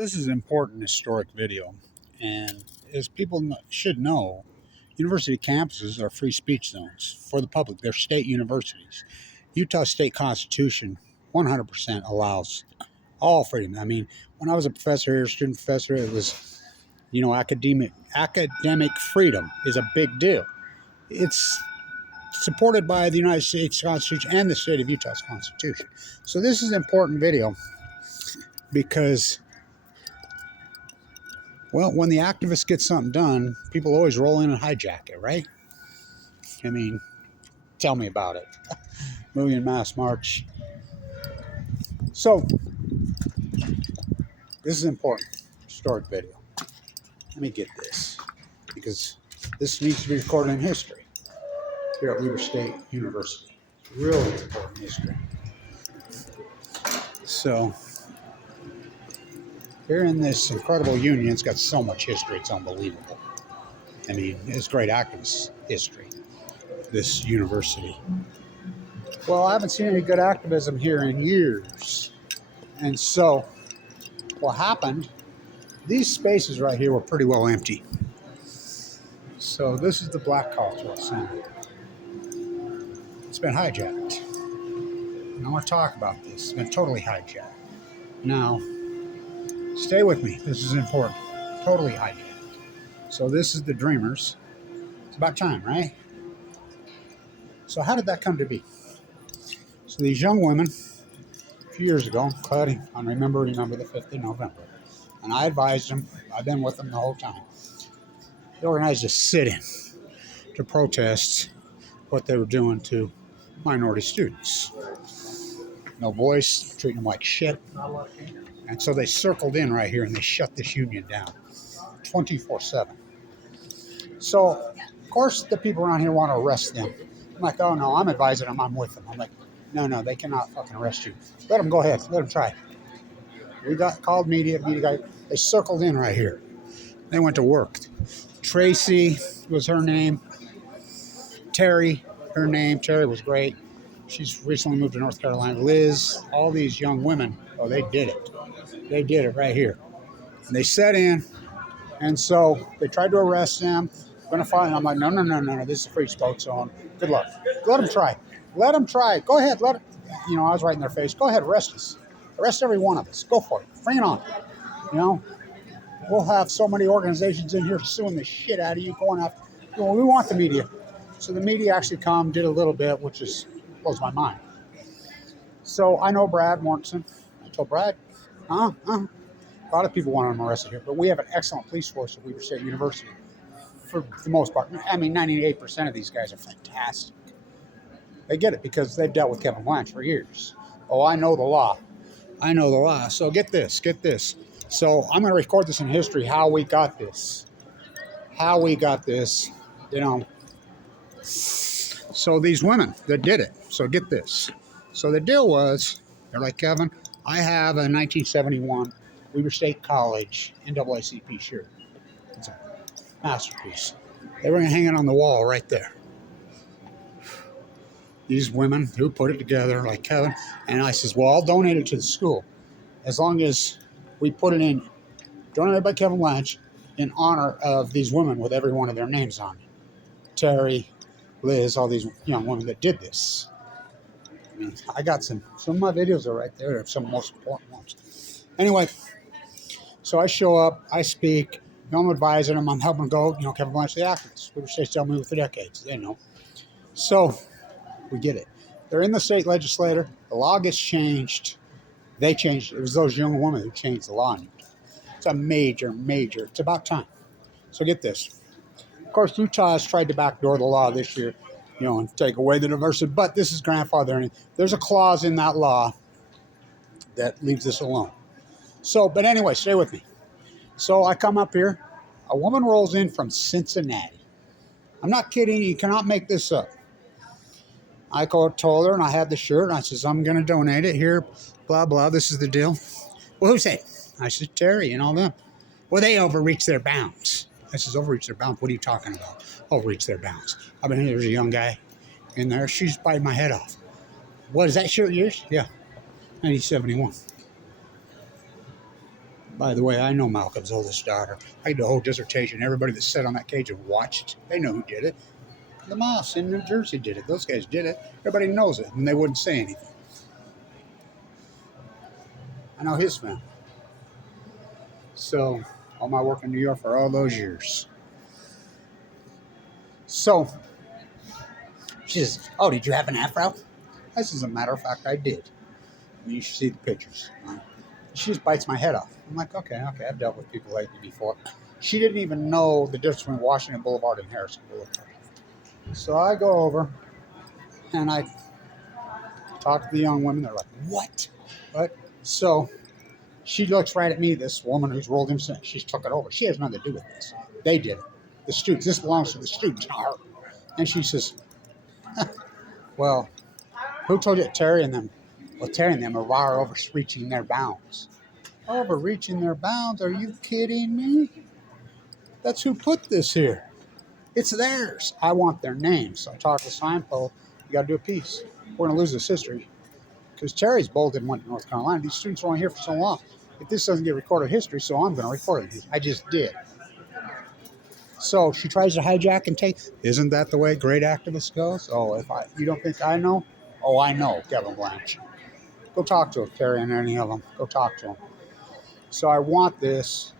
This is an important historic video, and as people should know, university campuses are free speech zones for the public. They're state universities. Utah state constitution 100% allows all freedom. I mean, when I was a professor here, student professor, it was, academic freedom is a big deal. It's supported by the United States Constitution and the state of Utah's Constitution. So this is an important video because, well, when the activists get something done, people always roll in and hijack it, right? I mean, tell me about it. Million Mass March. So, this is an important historic video. Let me get this, because this needs to be recorded in history here at WEBER State University. Really important history. So, here in this incredible union, it's got so much history, it's unbelievable. I mean, it's great activist history, this university. Well, I haven't seen any good activism here in years. And so, what happened, these spaces right here were pretty well empty. So this is the Black Cultural Center. It's been hijacked. And I want to talk about this. It's been totally hijacked. Now, stay with me. This is important. Totally hijacked. So this is the Dreamers. It's about time, right? So how did that come to be? So these young women, a few years ago, I remember the 5th of November. And I advised them. I've been with them the whole time. They organized a sit-in to protest what they were doing to minority students. No voice, treating them like shit. And so they circled in right here and they shut this union down 24/7. So, of course, the people around here want to arrest them. I'm like, oh no, I'm advising them, I'm with them. I'm like, no, they cannot fucking arrest you. Let them go ahead, let them try. We called media guy. They circled in right here. They went to work. Tracy was her name. Terri, her name. Terri was great. She's recently moved to North Carolina. Liz, all these young women, they did it. They did it right here. And they set in, and so they tried to arrest them. Gonna find. I'm like, no. This is a free speech zone. Good luck. Let them try. Let them try. Go ahead. I was right in their face. Go ahead. Arrest us. Arrest every one of us. Go for it. Bring it on. We'll have so many organizations in here suing the shit out of you, going after. We want the media. So the media actually did a little bit, which blows my mind. So I know Brad Mortensen. I told Brad, a lot of people want them arrested here, but we have an excellent police force at Weber State University. For the most part, I mean, 98% of these guys are fantastic. They get it because they've dealt with Kevin Blanch for years. Oh, I know the law. So get this. So I'm going to record this in history, how we got this. So these women that did it. So get this. So the deal was, they're like, Kevin, I have a 1971 Weber State College NAACP shirt. It's a masterpiece. They were hanging on the wall right there. These women who put it together, like Kevin, and I says, well, I'll donate it to the school as long as we put it in, donated by Kevin Blanch, in honor of these women with every one of their names on it. Terri, Liz, all these young women that did this. I mean, I got some of my videos are right there. They're some of the most important ones. Anyway, so I show up, I speak, I'm advising them, I'm helping them go, Kevin Blanch, the activist. We were stayed still moving for decades, they know. So, we get it. They're in the state legislature, the law gets changed. They changed it. It was those young women who changed the law. It's a major, it's about time. So get this. Of course, Utah has tried to backdoor the law this year, and take away the diversity, but this is grandfathering. There's a clause in that law that leaves this alone. So, but anyway, stay with me. So I come up here. A woman rolls in from Cincinnati. I'm not kidding. You cannot make this up. I told her, and I had the shirt, and I says, I'm going to donate it here, blah, blah, this is the deal. Well, who's that? I said, Terri and all them. Well, they overreached their bounds. I says, overreach their bounds? What are you talking about? Overreach their bounds. I mean, there's a young guy in there. She's biting my head off. What, is that shirt yours? Yeah, 1971. By the way, I know Malcolm's oldest daughter. I did a whole dissertation. Everybody that sat on that cage and watched, they know who did it. The mouse in New Jersey did it. Those guys did it. Everybody knows it, and they wouldn't say anything. I know his family. So, all my work in New York for all those years. So, she says, "Oh, did you have an afro?" I said, "As a matter of fact, I did. And you should see the pictures." She just bites my head off. I'm like, okay, I've dealt with people like you before. She didn't even know the difference between Washington Boulevard and Harrison Boulevard. So I go over and I talk to the young women. They're like, "What? What?" So she looks right at me, this woman who's rolled in, she's took it over. She has nothing to do with this. They did it. The students, this belongs to the students, not her. And she says, "Well, who told you Terri and them?" "Well, Terri and them are overreaching their bounds." Overreaching their bounds? Are you kidding me? That's who put this here. It's theirs. I want their names. So I talked to Signpole. You got to do a piece. We're going to lose this history. Because Terry's bolted and went to North Carolina. These students are only here for so long. If this doesn't get recorded history, so I'm going to record it. I just did. So she tries to hijack and take. Isn't that the way great activists goes? Oh, you don't think I know? Oh, I know, Kevin Blanch. Go talk to him, Terri and any of them. Go talk to him. So I want this.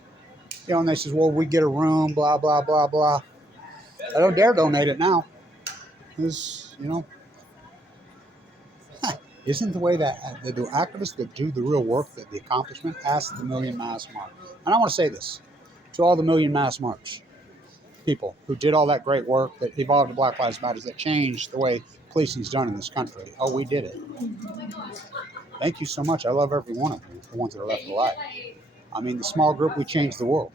And they says, "Well, we get a room, blah, blah, blah, blah." I don't dare donate it now. Because, isn't the way that the activists that do the real work, that the accomplishment, past the Million Mass March. And I want to say this to all the Million Mass March people who did all that great work that evolved to Black Lives Matter, that changed the way policing is done in this country. Oh, we did it. Thank you so much. I love every one of you, the ones that are left alive. I mean, the small group, we changed the world.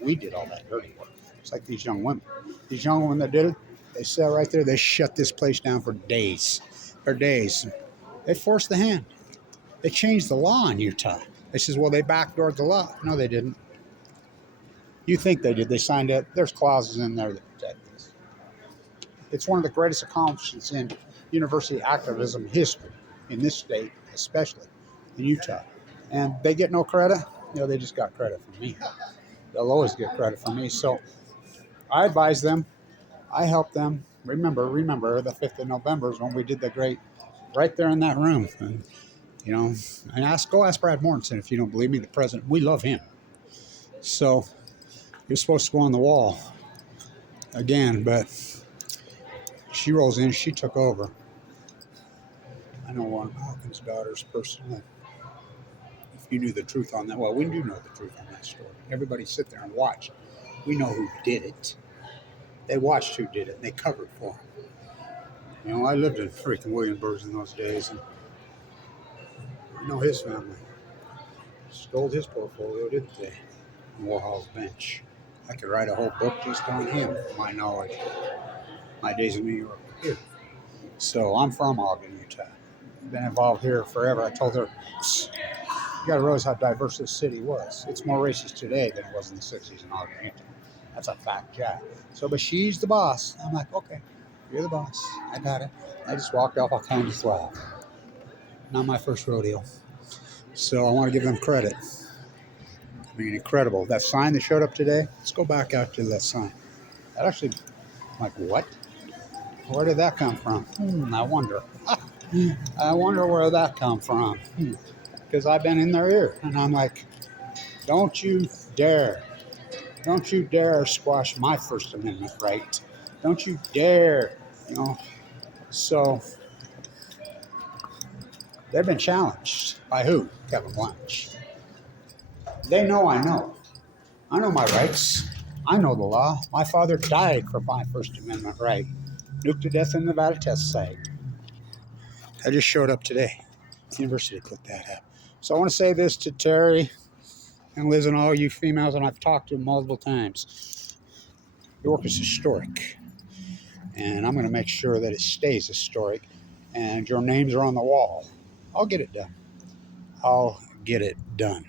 We did all that dirty work. It's like these young women. These young women that did it, they sat right there. They shut this place down for days. For days. They forced the hand. They changed the law in Utah. They says, "Well, they backdoored the law." No, they didn't. You think they did. They signed it. There's clauses in there that protect this. It's one of the greatest accomplishments in university activism history, in this state especially, in Utah. And they get no credit. They just got credit from me. They'll always get credit from me. So I advise them. I help them. Remember, the 5th of November is when we did the great, right there in that room. And, and go ask Brad Mortensen if you don't believe me, the president. We love him. So you're supposed to go on the wall again, but she rolls in. She took over. I know one of Malcolm's daughters personally. If you knew the truth on that, well, we do know the truth on that story. Everybody sit there and watch. We know who did it. They watched who did it, and they covered for him. I lived in freaking Williamsburg in those days, and I know his family. Stole his portfolio, didn't they? Warhol's bench. I could write a whole book just on him, my knowledge, my days in New York. Here. So I'm from Ogden, Utah. Been involved here forever. I told her, you got to realize how diverse this city was. It's more racist today than it was in the 60s in Ogden, Utah. That's a fact, Jack. So, but she's the boss. I'm like, okay, you're the boss. I got it. I just walked off all kinds of swag. Not my first rodeo. So I want to give them credit. I mean, incredible. That sign that showed up today, let's go back out to that sign. That actually, I'm like, what? Where did that come from? I wonder. I wonder where that come from. Because I've been in their ear. And I'm like, don't you dare squash my First Amendment right. Don't you dare, So they've been challenged. By who? Kevin Blanch. They know I know. I know my rights. I know the law. My father died for my First Amendment right. Nuked to death in the Nevada test site. I just showed up today. The university put that up. So I want to say this to Terri and Liz and all you females, and I've talked to them multiple times. Your work is historic. And I'm going to make sure that it stays historic. And your names are on the wall. I'll get it done. I'll get it done.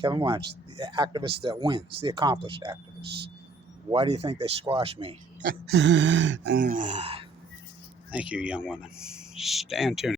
Kevin Blanch, the activist that wins, the accomplished activist. Why do you think they squash me? Thank you, young women. Stand tuned.